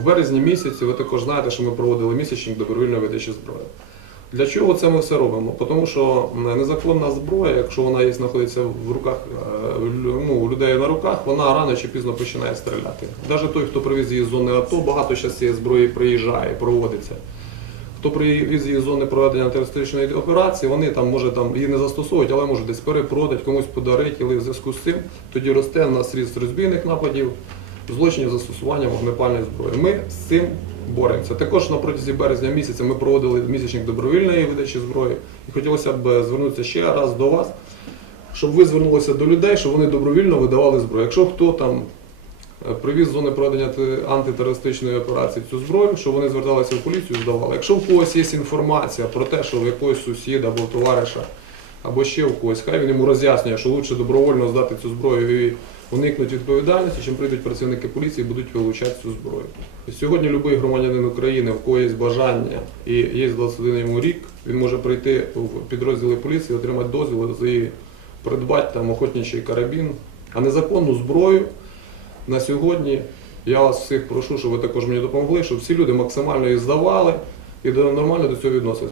В березні місяці ви також знаєте, що ми проводили місячник добровільної видачі зброї. Для чого це ми все робимо? Тому що незаконна зброя, якщо вона є, знаходиться в руках е, ну, людей на руках, вона рано чи пізно починає стріляти. Навіть той, хто привіз її з зони АТО, багато зараз цієї зброї приїжджає, проводиться. Хто привіз її з зони проведення терористичної операції, вони там може там її не застосовують, але можуть десь перепродати, комусь подарити, але в зв'язку з цим тоді росте на ріст розбійних нападів, злочинів застосування вогнепальної зброї. Ми з цим боремося. Також на протязі березня місяця ми проводили місячник добровільної видачі зброї. І хотілося б звернутися ще раз до вас, щоб ви звернулися до людей, щоб вони добровільно видавали зброю. Якщо хто там е, привіз з зони проведення антитерористичної операції цю зброю, щоб вони зверталися в поліцію здавали. Якщо в когось є інформація про те, що в якогось сусіда або товариша, або ще в когось, хай він йому роз'яснює, що краще добровольно здати цю зброю і уникнути відповідальності, чим прийдуть працівники поліції і будуть вилучати цю зброю. І сьогодні будь-який громадянин України, в кого є бажання і є 21 йому рік, він може прийти в підрозділи поліції, отримати дозвіл і придбати там охотничий карабін, а незаконну зброю на сьогодні я вас всіх прошу, щоб ви також мені допомогли, щоб всі люди максимально її здавали і нормально до цього відносились.